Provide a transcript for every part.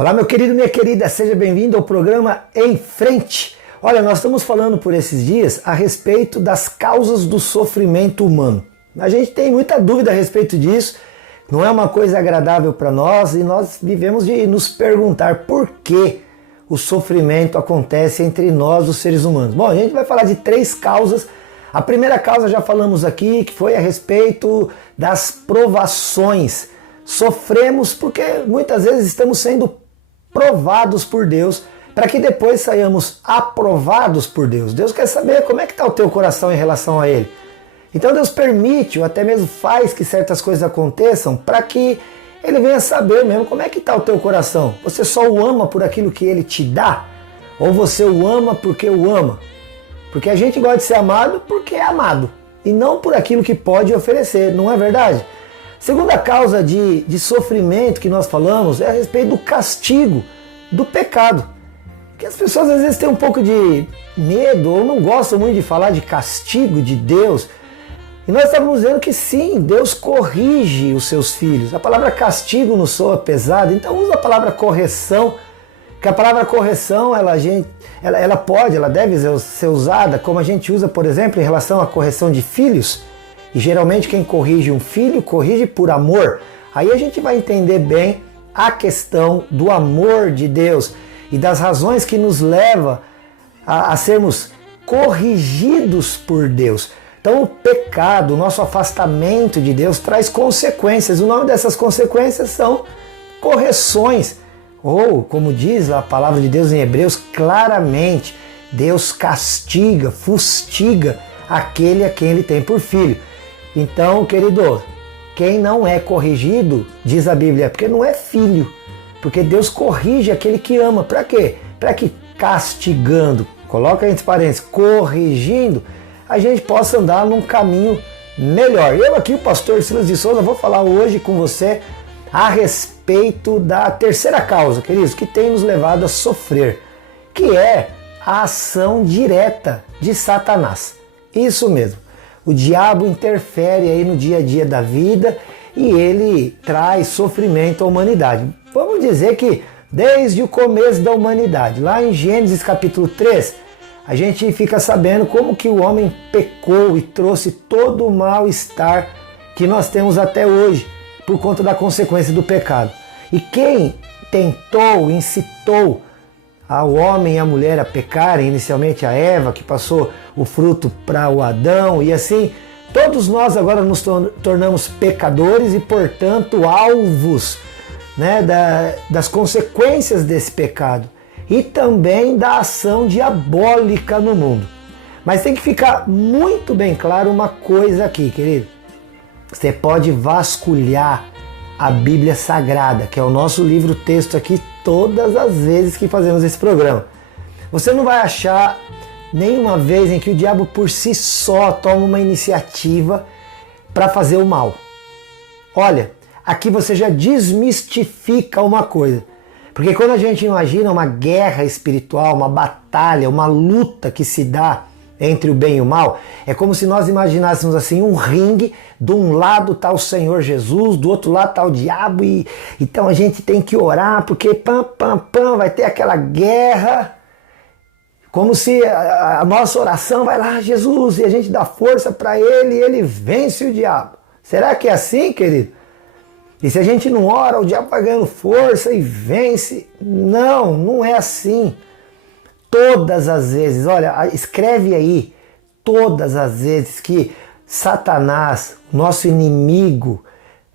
Olá, meu querido, minha querida, seja bem-vindo ao programa Em Frente. Olha, nós estamos falando por esses dias a respeito das causas do sofrimento humano. A gente tem muita dúvida a respeito disso, não é uma coisa agradável para nós e nós vivemos de nos perguntar por que o sofrimento acontece entre nós, os seres humanos. Bom, a gente vai falar de 3 causas. A primeira causa já falamos aqui, que foi a respeito das provações. Sofremos porque muitas vezes estamos sendo provados por Deus para que depois saiamos aprovados por Deus. Deus quer saber como é que está o teu coração em relação a Ele. Então Deus permite ou até mesmo faz que certas coisas aconteçam para que Ele venha saber mesmo como é que está o teu coração. Você só o ama por aquilo que Ele te dá? Ou você o ama porque o ama? Porque a gente gosta de ser amado porque é amado e não por aquilo que pode oferecer, não é verdade? Segunda causa de sofrimento que nós falamos é a respeito do castigo, do pecado. Que as pessoas às vezes têm um pouco de medo ou não gostam muito de falar de castigo de Deus. E nós estávamos dizendo que sim, Deus corrige os seus filhos. A palavra castigo nos soa pesada, então usa a palavra correção, que a palavra correção ela deve ser usada como a gente usa, por exemplo, em relação à correção de filhos. E geralmente quem corrige um filho, corrige por amor. Aí a gente vai entender bem a questão do amor de Deus e das razões que nos leva a sermos corrigidos por Deus. Então o pecado, o nosso afastamento de Deus traz consequências. O nome dessas consequências são correções. Ou, como diz a palavra de Deus em Hebreus, claramente, Deus castiga, fustiga aquele a quem Ele tem por filho. Então, querido, quem não é corrigido, diz a Bíblia, é porque não é filho. Porque Deus corrige aquele que ama. Para quê? Para que castigando, coloca entre parênteses, corrigindo, a gente possa andar num caminho melhor. Eu aqui, o pastor Silas de Souza, vou falar hoje com você a respeito da terceira causa, queridos, que tem nos levado a sofrer, que é a ação direta de Satanás. Isso mesmo. O diabo interfere aí no dia a dia da vida e ele traz sofrimento à humanidade. Vamos dizer que desde o começo da humanidade, lá em Gênesis capítulo 3, a gente fica sabendo como que o homem pecou e trouxe todo o mal-estar que nós temos até hoje por conta da consequência do pecado. E quem tentou, incitou ao homem e à mulher a pecarem, inicialmente a Eva, que passou o fruto para o Adão, e assim, todos nós agora nos tornamos pecadores e, portanto, alvos, né, das consequências desse pecado e também da ação diabólica no mundo. Mas tem que ficar muito bem claro uma coisa aqui, querido. Você pode vasculhar a Bíblia Sagrada, que é o nosso livro-texto aqui, todas as vezes que fazemos esse programa. Você não vai achar nenhuma vez em que o diabo por si só toma uma iniciativa para fazer o mal. Olha, aqui você já desmistifica uma coisa. Porque quando a gente imagina uma guerra espiritual, uma batalha, uma luta que se dá entre o bem e o mal, é como se nós imaginássemos assim um ringue, de um lado está o Senhor Jesus, do outro lado está o diabo, e então a gente tem que orar, porque vai ter aquela guerra, como se a nossa oração vai lá, Jesus, e a gente dá força para Ele e Ele vence o diabo. Será que é assim, querido? E se a gente não ora, o diabo vai ganhando força e vence? Não, não é assim. Todas as vezes, olha, escreve aí, todas as vezes que Satanás, nosso inimigo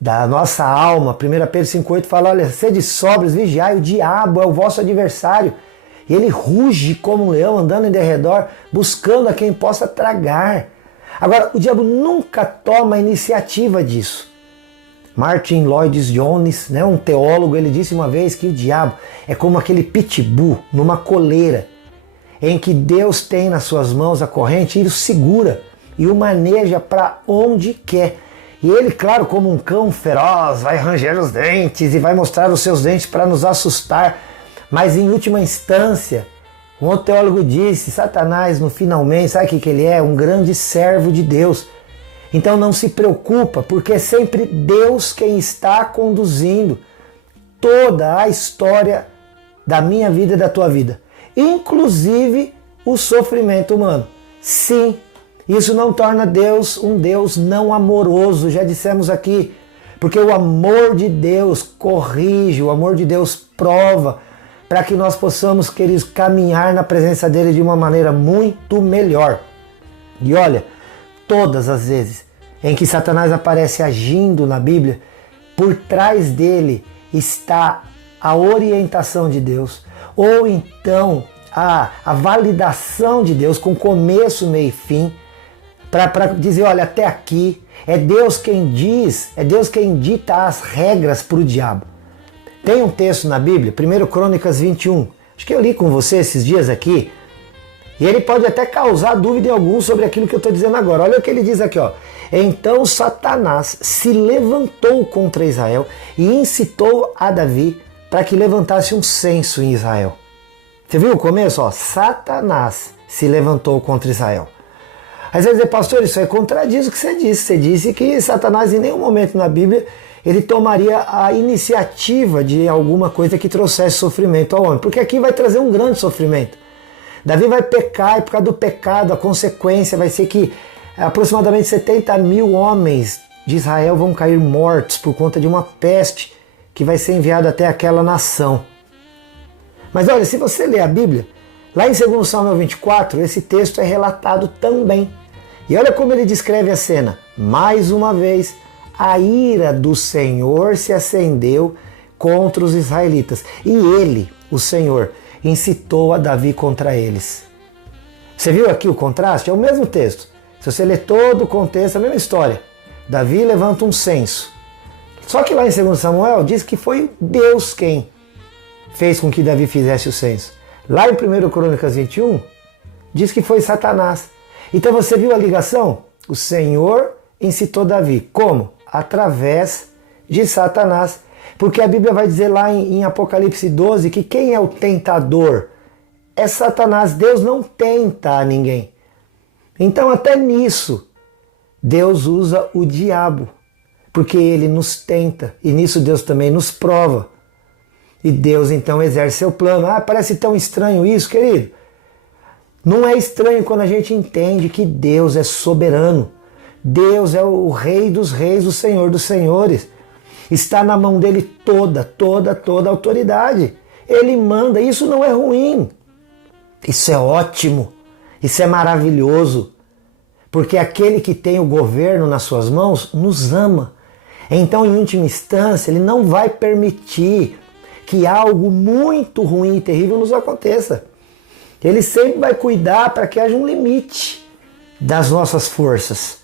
da nossa alma, 1 Pedro 5,8 fala, olha, sede sóbrios, vigiai, o diabo é o vosso adversário. E ele ruge como um leão, andando em derredor, buscando a quem possa tragar. Agora, o diabo nunca toma a iniciativa disso. Martin Lloyd Jones, né, um teólogo, ele disse uma vez que o diabo é como aquele pitbull numa coleira, em que Deus tem nas suas mãos a corrente e o segura e o maneja para onde quer. E ele, claro, como um cão feroz, vai ranger os dentes e vai mostrar os seus dentes para nos assustar. Mas em última instância, um outro teólogo disse, Satanás no finalmente, sabe o que ele é? Um grande servo de Deus. Então não se preocupa, porque é sempre Deus quem está conduzindo toda a história da minha vida e da tua vida, inclusive o sofrimento humano. Sim, isso não torna Deus um Deus não amoroso, já dissemos aqui, porque o amor de Deus corrige, o amor de Deus prova, para que nós possamos, queridos, caminhar na presença dele de uma maneira muito melhor. E olha, todas as vezes em que Satanás aparece agindo na Bíblia, por trás dele está a orientação de Deus, ou então a validação de Deus com começo, meio e fim, para dizer, olha, até aqui, é Deus quem diz, é Deus quem dita as regras para o diabo. Tem um texto na Bíblia, 1 Crônicas 21, acho que eu li com você esses dias aqui, e ele pode até causar dúvida em alguns sobre aquilo que eu estou dizendo agora. Olha o que ele diz aqui, ó. Então Satanás se levantou contra Israel e incitou a Davi para que levantasse um censo em Israel. Você viu o começo? Ó, Satanás se levantou contra Israel. Aí você vai dizer, pastor, isso aí contradiz o que você disse. Você disse que Satanás em nenhum momento na Bíblia ele tomaria a iniciativa de alguma coisa que trouxesse sofrimento ao homem. Porque aqui vai trazer um grande sofrimento. Davi vai pecar e por causa do pecado a consequência vai ser que aproximadamente 70 mil homens de Israel vão cair mortos por conta de uma peste que vai ser enviada até aquela nação. Mas olha, se você ler a Bíblia, lá em 2 Samuel 24, esse texto é relatado também. E olha como ele descreve a cena. Mais uma vez, a ira do Senhor se acendeu contra os israelitas. E ele, o Senhor, incitou a Davi contra eles. Você viu aqui o contraste? É o mesmo texto. Se você ler todo o contexto, é a mesma história. Davi levanta um censo. Só que lá em 2 Samuel diz que foi Deus quem fez com que Davi fizesse o censo. Lá em 1 Crônicas 21, diz que foi Satanás. Então você viu a ligação? O Senhor incitou Davi. Como? Através de Satanás. Porque a Bíblia vai dizer lá em Apocalipse 12 que quem é o tentador? É Satanás. Deus não tenta a ninguém. Então até nisso, Deus usa o diabo. Porque ele nos tenta. E nisso Deus também nos prova. E Deus então exerce seu plano. Ah, parece tão estranho isso, querido. Não é estranho quando a gente entende que Deus é soberano. Deus é o Rei dos reis, o Senhor dos senhores. Está na mão dele toda a autoridade. Ele manda. Isso não é ruim. Isso é ótimo. Isso é maravilhoso. Porque aquele que tem o governo nas suas mãos nos ama. Então, em última instância, ele não vai permitir que algo muito ruim e terrível nos aconteça. Ele sempre vai cuidar para que haja um limite das nossas forças.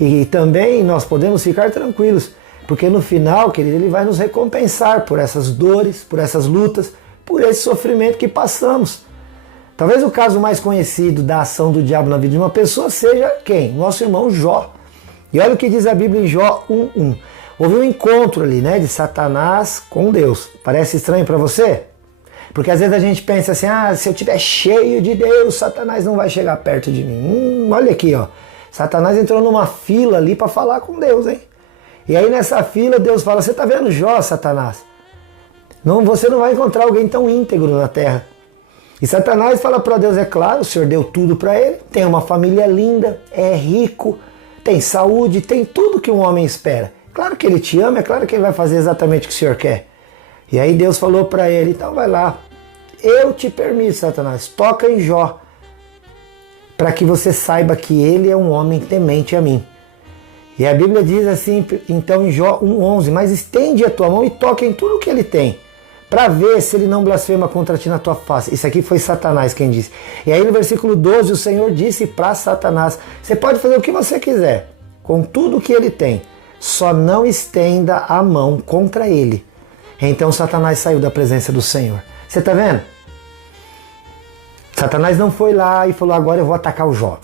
E também nós podemos ficar tranquilos, porque no final, querido, ele vai nos recompensar por essas dores, por essas lutas, por esse sofrimento que passamos. Talvez o caso mais conhecido da ação do diabo na vida de uma pessoa seja quem? Nosso irmão Jó. E olha o que diz a Bíblia em Jó 1:1. Houve um encontro ali, né, de Satanás com Deus. Parece estranho para você? Porque às vezes a gente pensa assim, se eu estiver cheio de Deus, Satanás não vai chegar perto de mim. Olha aqui, ó. Satanás entrou numa fila ali para falar com Deus, hein? E aí nessa fila Deus fala, você tá vendo Jó, Satanás? Não, você não vai encontrar alguém tão íntegro na terra. E Satanás fala para Deus, é claro, o Senhor deu tudo para ele, tem uma família linda, é rico, tem saúde, tem tudo que um homem espera. Claro que ele te ama, é claro que ele vai fazer exatamente o que o Senhor quer. E aí Deus falou para ele, então vai lá, eu te permito, Satanás, toca em Jó, para que você saiba que ele é um homem temente a mim. E a Bíblia diz assim, então em Jó 1:11, mas estende a tua mão e toca em tudo que ele tem, para ver se ele não blasfema contra ti na tua face. Isso aqui foi Satanás quem disse. E aí no versículo 12 o Senhor disse para Satanás, você pode fazer o que você quiser, com tudo que ele tem, só não estenda a mão contra ele. Então Satanás saiu da presença do Senhor. Você está vendo? Satanás não foi lá e falou, agora eu vou atacar o Jó.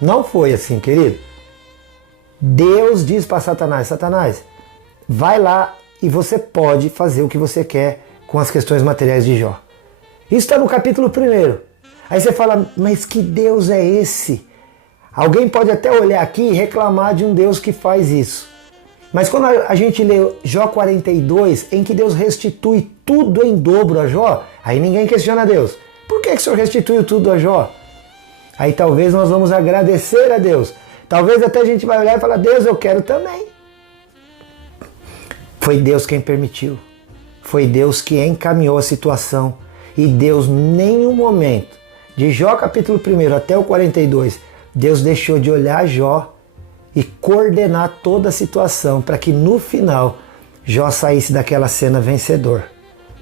Não foi assim, querido. Deus diz para Satanás, Satanás, vai lá e você pode fazer o que você quer com as questões materiais de Jó. Isso está no capítulo 1. Aí você fala, mas que Deus é esse? Alguém pode até olhar aqui e reclamar de um Deus que faz isso. Mas quando a gente lê Jó 42, em que Deus restitui tudo em dobro a Jó, aí ninguém questiona Deus. Por que o Senhor restituiu tudo a Jó? Aí talvez nós vamos agradecer a Deus. Talvez até a gente vai olhar e falar, Deus, eu quero também. Foi Deus quem permitiu. Foi Deus que encaminhou a situação. E Deus, em nenhum momento, de Jó capítulo 1 até o 42, Deus deixou de olhar Jó e coordenar toda a situação para que no final Jó saísse daquela cena vencedor.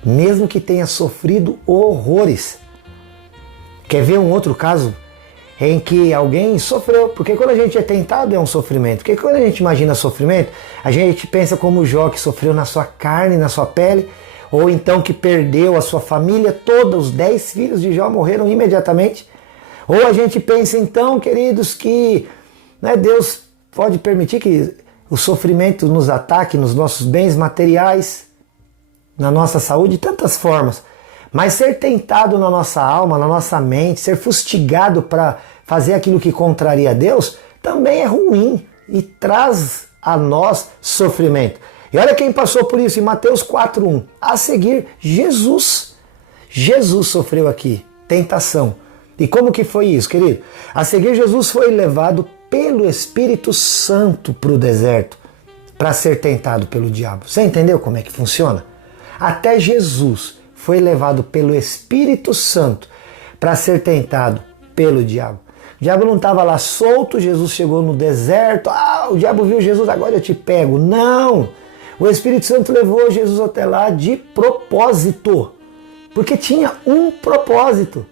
Mesmo que tenha sofrido horrores. Quer ver um outro caso em que alguém sofreu? Porque quando a gente é tentado é um sofrimento. Porque quando a gente imagina sofrimento, a gente pensa como Jó, que sofreu na sua carne, na sua pele, ou então que perdeu a sua família toda, os 10 filhos de Jó morreram imediatamente. Ou a gente pensa então, queridos, que Deus pode permitir que o sofrimento nos ataque nos nossos bens materiais, na nossa saúde, de tantas formas. Mas ser tentado na nossa alma, na nossa mente, ser fustigado para fazer aquilo que contraria a Deus, também é ruim e traz a nós sofrimento. E olha quem passou por isso em Mateus 4:1. A seguir, Jesus. Jesus sofreu aqui, tentação. E como que foi isso, querido? A seguir, Jesus foi levado pelo Espírito Santo para o deserto para ser tentado pelo diabo. Você entendeu como é que funciona? Até Jesus foi levado pelo Espírito Santo para ser tentado pelo diabo. O diabo não estava lá solto, Jesus chegou no deserto, o diabo viu Jesus, agora eu te pego. Não! O Espírito Santo levou Jesus até lá de propósito, porque tinha um propósito,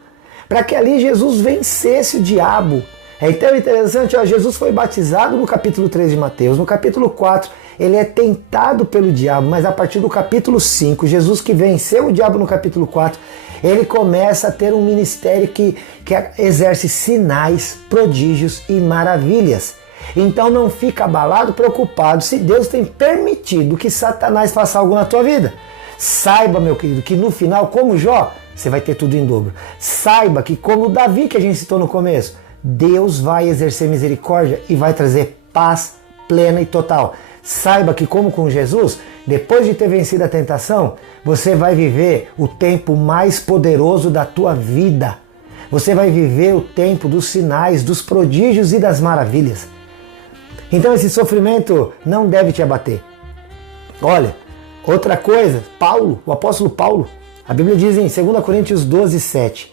para que ali Jesus vencesse o diabo. É então interessante, Jesus foi batizado no capítulo 3 de Mateus, no capítulo 4 ele é tentado pelo diabo, mas a partir do capítulo 5, Jesus que venceu o diabo no capítulo 4, ele começa a ter um ministério que exerce sinais, prodígios e maravilhas. Então não fica abalado, preocupado se Deus tem permitido que Satanás faça algo na tua vida. Saiba, meu querido, que no final, como Jó, você vai ter tudo em dobro. Saiba que como Davi, que a gente citou no começo, Deus vai exercer misericórdia e vai trazer paz plena e total. Saiba que como com Jesus, depois de ter vencido a tentação, você vai viver o tempo mais poderoso da tua vida. Você vai viver o tempo dos sinais, dos prodígios e das maravilhas. Então esse sofrimento não deve te abater. Olha, outra coisa, Paulo, o apóstolo Paulo, a Bíblia diz em 2 Coríntios 12:7,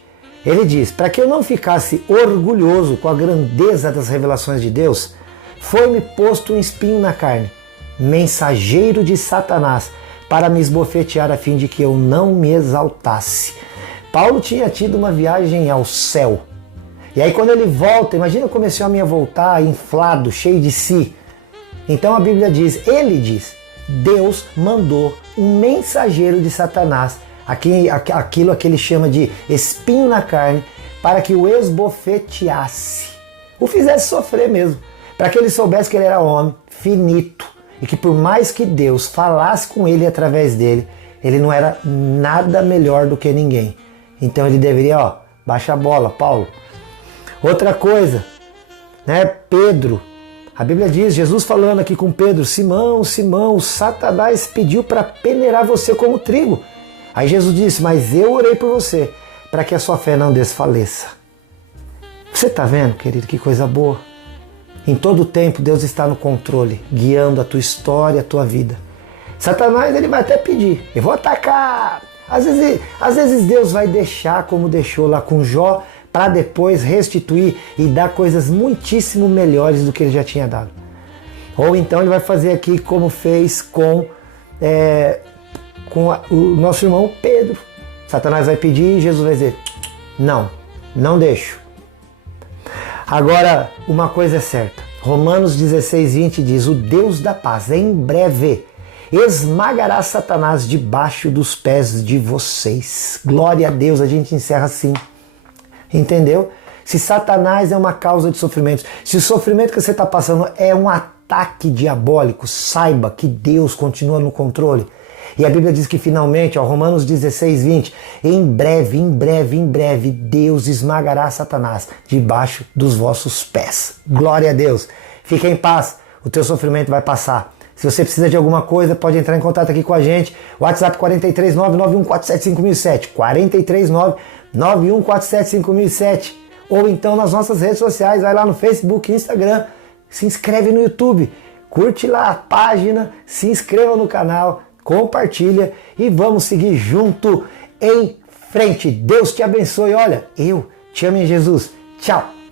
ele diz, para que eu não ficasse orgulhoso com a grandeza das revelações de Deus, foi-me posto um espinho na carne, mensageiro de Satanás, para me esbofetear a fim de que eu não me exaltasse. Paulo tinha tido uma viagem ao céu. E aí quando ele volta, imagina como esse homem ia voltar inflado, cheio de si. Então a Bíblia diz, ele diz, Deus mandou um mensageiro de Satanás, aquilo que ele chama de espinho na carne, para que o esbofeteasse, o fizesse sofrer mesmo, para que ele soubesse que ele era homem, finito, e que por mais que Deus falasse com ele através dele, ele não era nada melhor do que ninguém. Então ele deveria, baixa a bola, Paulo. Outra coisa, Pedro, a Bíblia diz, Jesus falando aqui com Pedro, Simão, Simão, Satanás pediu para peneirar você como trigo. Aí Jesus disse, mas eu orei por você, para que a sua fé não desfaleça. Você está vendo, querido, que coisa boa? Em todo tempo Deus está no controle, guiando a tua história, a tua vida. Satanás ele vai até pedir, eu vou atacar. Às vezes Deus vai deixar como deixou lá com Jó, para depois restituir e dar coisas muitíssimo melhores do que ele já tinha dado. Ou então ele vai fazer aqui como fez com o nosso irmão Pedro. Satanás vai pedir e Jesus vai dizer, não deixo. Agora, uma coisa é certa, Romanos 16:20 diz, o Deus da paz, em breve, esmagará Satanás debaixo dos pés de vocês. Glória a Deus, a gente encerra assim. Entendeu? Se Satanás é uma causa de sofrimento, se o sofrimento que você está passando é um ataque diabólico, saiba que Deus continua no controle. E a Bíblia diz que finalmente, Romanos 16:20, em breve, Deus esmagará Satanás debaixo dos vossos pés. Glória a Deus. Fica em paz, o teu sofrimento vai passar. Se você precisa de alguma coisa, pode entrar em contato aqui com a gente. WhatsApp 439-9147-5007. 439-9147-5007. Ou então nas nossas redes sociais, vai lá no Facebook, Instagram, se inscreve no YouTube, curte lá a página, se inscreva no canal, compartilha e vamos seguir junto em frente. Deus te abençoe. Olha, eu te amo em Jesus. Tchau.